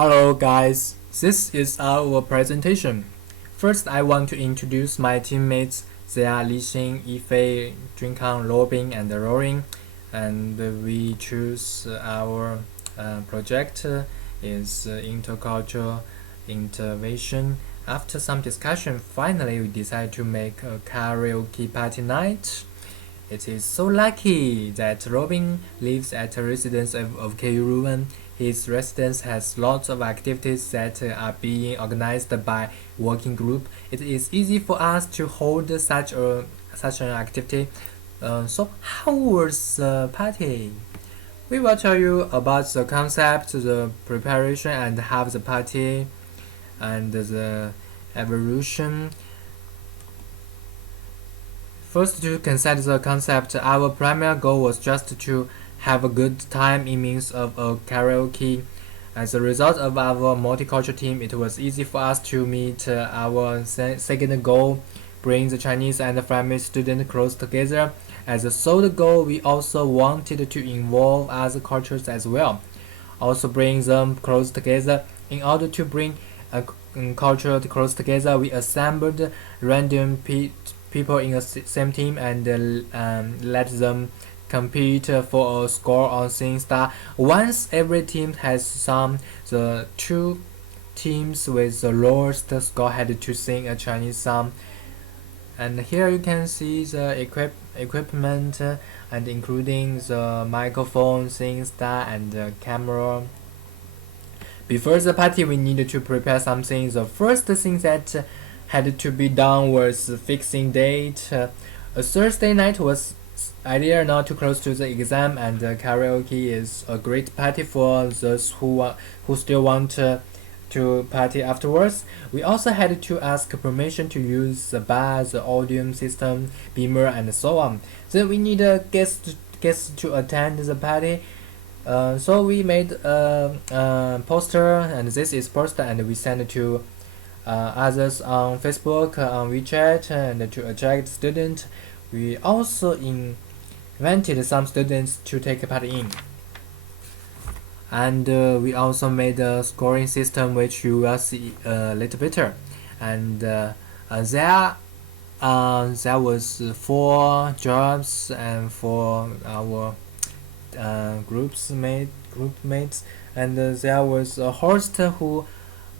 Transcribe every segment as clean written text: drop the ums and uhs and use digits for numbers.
Hello guys, this is our presentation. First, I want to introduce my teammates. They are Li Xing, Yifei, Junkang, Robin, and Roaring. And we choose our project is intercultural intervention. After some discussion, finally we decided to make a karaoke party night. It is so lucky that Robin lives at a residence of KU Ruan. His residence has lots of activities that are being organized by working group. It is easy for us to hold such an activity. So how was the party? We will tell you about the concept, the preparation, and have the party, and the evolution. First, to consider the concept, our primary goal was just to have a good time in means of a karaoke. As a result of our multicultural team, it was easy for us to meet our second goal, bring the Chinese and the Flemish students close together. As a third goal, we also wanted to involve other cultures as well, also bring them close together. In order to bring a culture close together, we assembled random people in the same team and let them compete for a score on Sing Star. Once every team has sung, the two teams with the lowest score had to sing a Chinese song. And here you can see the equipment and including the microphone, Sing Star, and the camera. Before the party, we needed to prepare something. The first thing that had to be done was fixing date. A Thursday night was ideal, not too close to the exam, and karaoke is a great party for those who still want to party afterwards. We also had to ask permission to use the bar, the audio system, beamer, and so on. Then we need a guest to attend the party. So we made a poster, and this is poster, and we sent it to others on Facebook, on WeChat, and to attract students. We also invented some students to take part in. And we also made a scoring system which you will see a little later. And there was 4 jobs and for our group mates, and there was a host who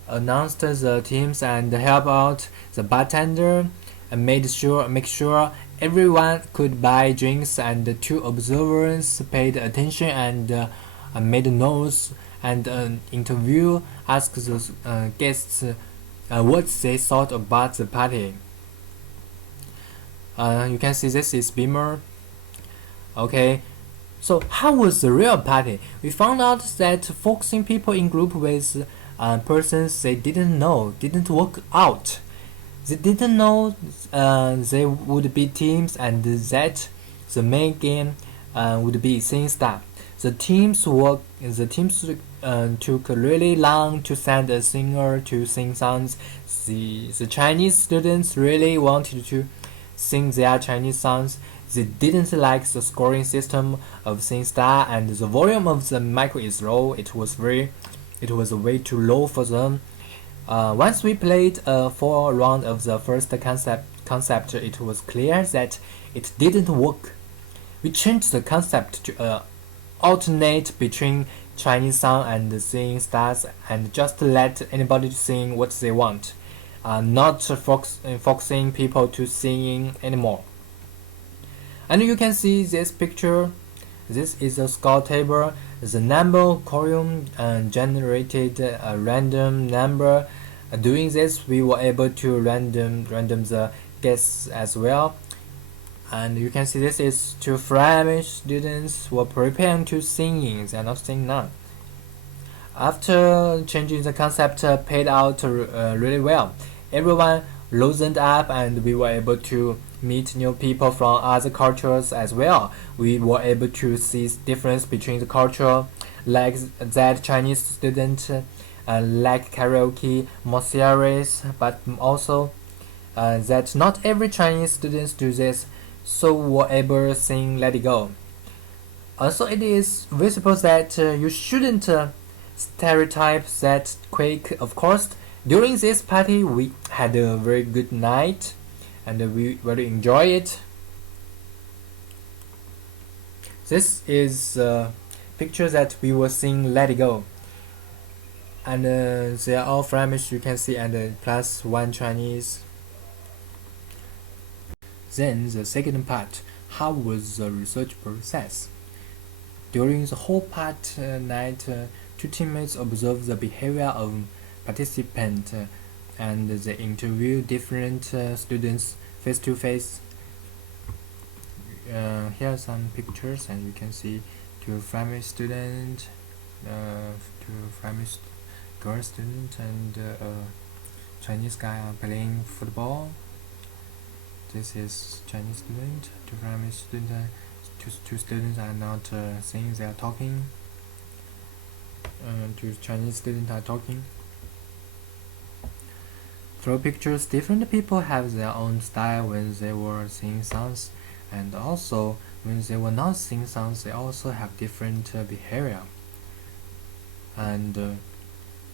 announced the teams and help out the bartender and make sure everyone could buy drinks, and 2 observers paid attention and made notes and interview asked the guests what they thought about the party. You can see this is beamer. Okay, so how was the real party? We found out that focusing people in group with persons they didn't work out. They didn't know they would be teams, and that the main game would be Sing Star. The teams took really long to send a singer to sing songs. The Chinese students really wanted to sing their Chinese songs. They didn't like the scoring system of Sing Star, and the volume of the micro is low. It was way too low for them. Once we played 4 rounds of the first concept, it was clear that it didn't work. We changed the concept to alternate between Chinese song and Sing Stars, and just let anybody sing what they want, not forcing people to sing anymore. And you can see this picture. This is a score table. The number column generated a random number. Doing this, we were able to random the guests as well. And you can see this is 2 Flemish students who were preparing to singing. They are not singing now. After changing the concept, paid out really well. Everyone loosened up, and we were able to meet new people from other cultures as well. We were able to see difference between the culture, like that Chinese student like karaoke more serious, but also that not every Chinese students do this, so were able to sing Let It Go. Also, it is visible that you shouldn't stereotype that quick. Of course, during this party we had a very good night and we really enjoy it. This is a picture that we were seeing Let It Go. And they are all Flemish, you can see, and plus one Chinese. Then the second part, how was the research process? During the whole part night, two teammates observed the behavior of participants and they interviewed different students face to face. Here are some pictures, and you can see two Flemish students, two Flemish girl student and a Chinese guy are playing football. This is Chinese student, two Flemish student, two students are not saying they are talking. Two Chinese students are talking. Through pictures, different people have their own style when they were singing songs, and also when they were not singing songs, they also have different behavior. And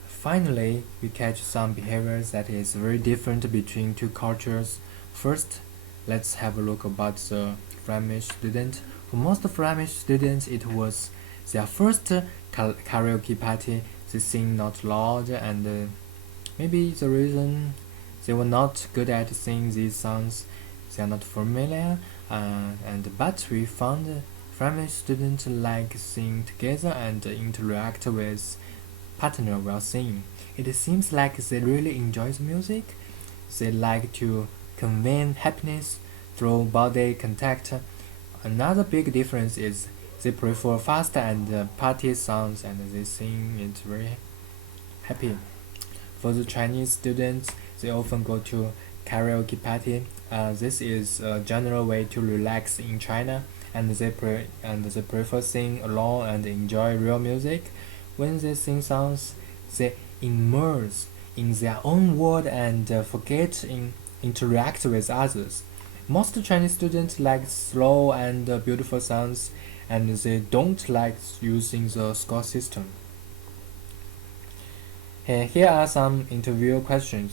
finally, we catch some behaviors that is very different between two cultures. First, let's have a look about the Flemish student. For most Flemish students, it was their first karaoke party. They sing not loud, and maybe the reason they were not good at singing these songs, they are not familiar. But we found Flemish students like sing together and interact with partner while singing. It seems like they really enjoy the music. They like to convey happiness through body contact. Another big difference is they prefer fast and party songs, and they sing it very happy. For the Chinese students, they often go to karaoke party. This is a general way to relax in China, and they prefer sing alone and enjoy real music. When they sing songs, they immerse in their own world and forget interact with others. Most Chinese students like slow and beautiful songs, and they don't like using the score system. Here are some interview questions.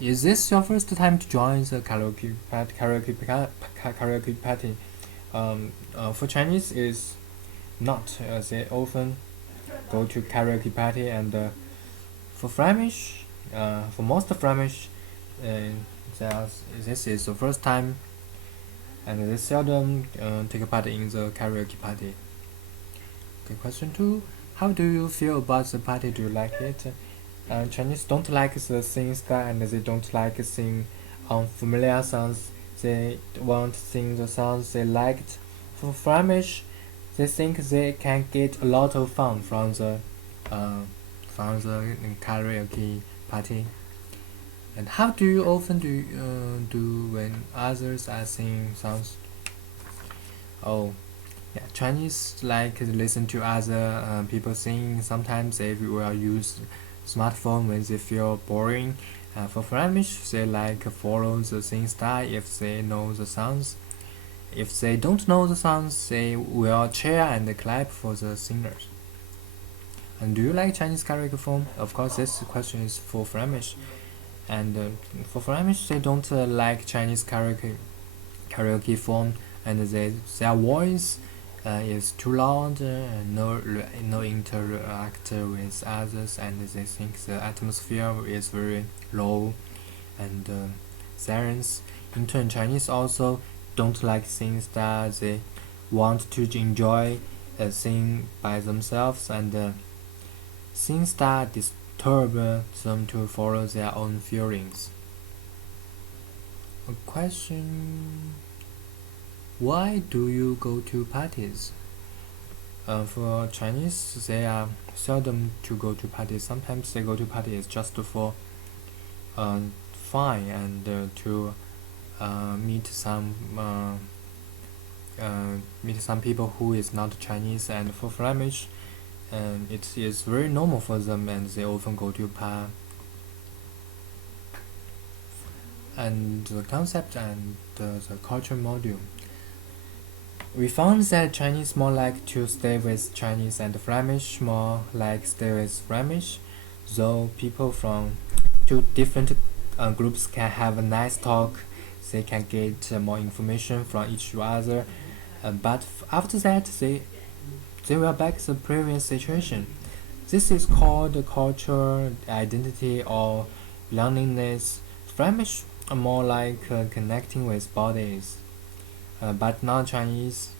Is this your first time to join the karaoke party? For Chinese, is not. They often go to karaoke party, and for Flemish, for most Flemish, this is the first time, and they seldom take part in the karaoke party. Okay, question 2. How do you feel about the party? Do you like it? Chinese don't like the singing style, and they don't like sing unfamiliar songs. They want to sing the songs they liked. For Flemish, they think they can get a lot of fun from the karaoke party. And how do you often do when others are singing songs? Oh, yeah, Chinese like to listen to other people sing. Sometimes they will use smartphone when they feel boring. For Flemish, they like follow the singing style if they know the songs. If they don't know the songs, they will cheer and clap for the singers. And do you like Chinese karaoke form? Of course, this question is for Flemish. And for Flemish, they don't like Chinese karaoke form, and their voice is too loud, no interact with others, and they think the atmosphere is very low and silence. In turn, Chinese also don't like things that they want to enjoy sing by themselves, and things that disturb them to follow their own feelings. A question: why do you go to parties? For Chinese, they are seldom to go to parties. Sometimes they go to parties just for fun and to meet some people who is not Chinese. And for Flemish, it is very normal for them, and they often go to parties. And the concept and the culture module. We found that Chinese more like to stay with Chinese and Flemish more like stay with Flemish, though people from two different groups can have a nice talk, they can get more information from each other, but after that they will back the previous situation. This is called cultural identity or belongingness. Flemish are more like connecting with bodies, but not Chinese.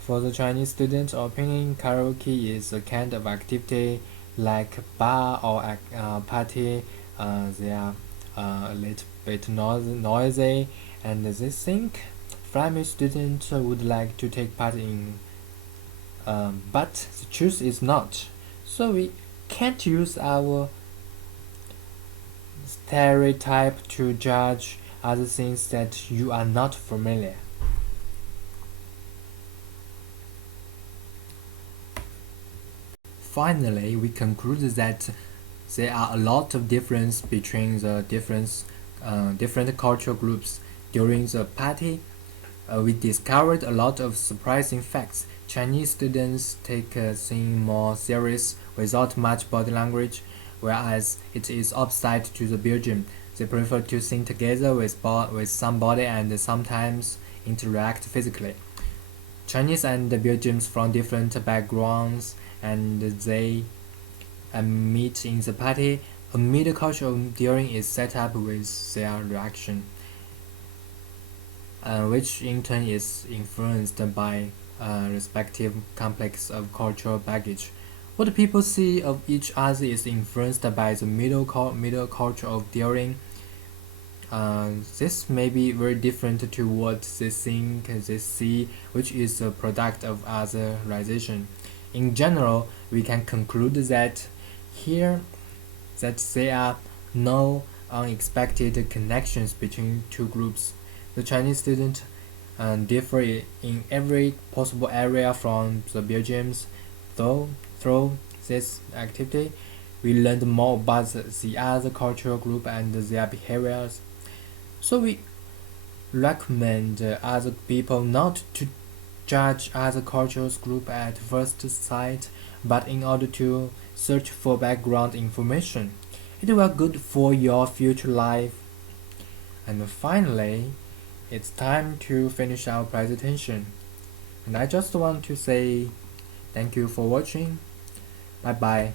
For the Chinese student opinion, karaoke is a kind of activity like bar or party. They are a little bit noisy, and they think Flemish students would like to take part in, but the truth is not. So we can't use our stereotype to judge other things that you are not familiar. Finally, we conclude that there are a lot of difference between the different cultural groups. During the party, we discovered a lot of surprising facts. Chinese students take things more serious without much body language, whereas it is opposite to the Belgium. They prefer to sing together with somebody and sometimes interact physically. Chinese and Belgians from different backgrounds and they meet in the party. A middle culture of daring is set up with their reaction, which in turn is influenced by respective complex of cultural baggage. What people see of each other is influenced by the middle culture of daring. This may be very different to what they think they see, which is a product of otherization. In general, we can conclude that here that there are no unexpected connections between two groups. The Chinese students differ in every possible area from the Belgians, though through this activity, we learned more about the other cultural group and their behaviors. So we recommend other people not to judge other cultures group at first sight, but in order to search for background information. It will good for your future life. And finally, it's time to finish our presentation. And I just want to say thank you for watching. Bye bye.